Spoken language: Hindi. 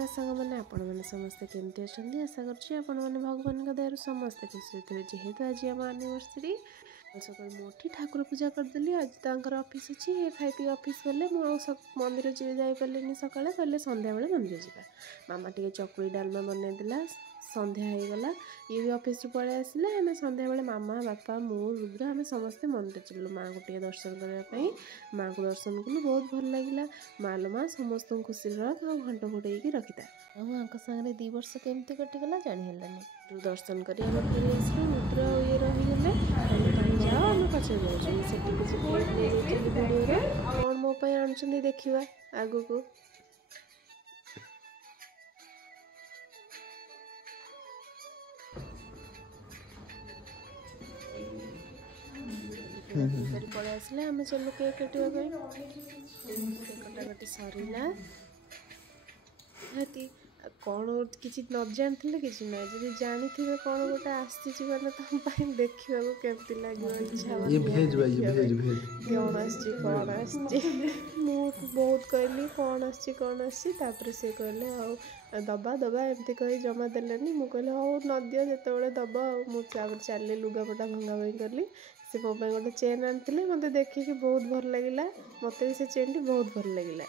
ना सांग मैंने आपण मैंने समस्ते केमती अच्छा आशा कर भगवान दयार समस्ते खुशी थे जेहेतु आज आम एनिवर्सरी सकाल मोटी ठाकुर पूजा करदेली आज तर ऑफिस अच्छी ये खाई पी ऑफिस गले मंदिर जापारे सका कहले संध्या बेले मंदिर जावा मामा टे चकुड़ी डालमा बनईदेला संध्या हो गला ये भी ऑफिस पलि आसिले आम संध्या बेले मामा बापा मु रुद्र आम समस्ते मंदिर चलू माँ को टे दर्शन करने माँ को दर्शन कलु बहुत भल लगे माँ लो माँ समस्त खुशी रख घंट घोटे रखिता सागे 2 वर्ष केमती कटिगला जानी दर्शन कर फेरी आसलु रुद्र ये रहीगले जाओ आम पचे भिडियो कौन मो आनी देखा आग को पलि आसिले आम चलू केक काटापी कटाकटी सरला कौन किसी न जानी किसी ना जी जानी थे कौन गोटे आसी मैंने तुम देखा केमती लगे इच्छा कौन बहुत कहली कौन आपर सी कहले दबा दबा एमती कही जमा देलानी मुझे कहले हौ न दियो जिते दब मुझे चल लुगापटा भंगा भंगी कली से मो गोटे चेन आनी मत देखिए बहुत भल लगे मत भी से चेन टी बहुत भल लगे।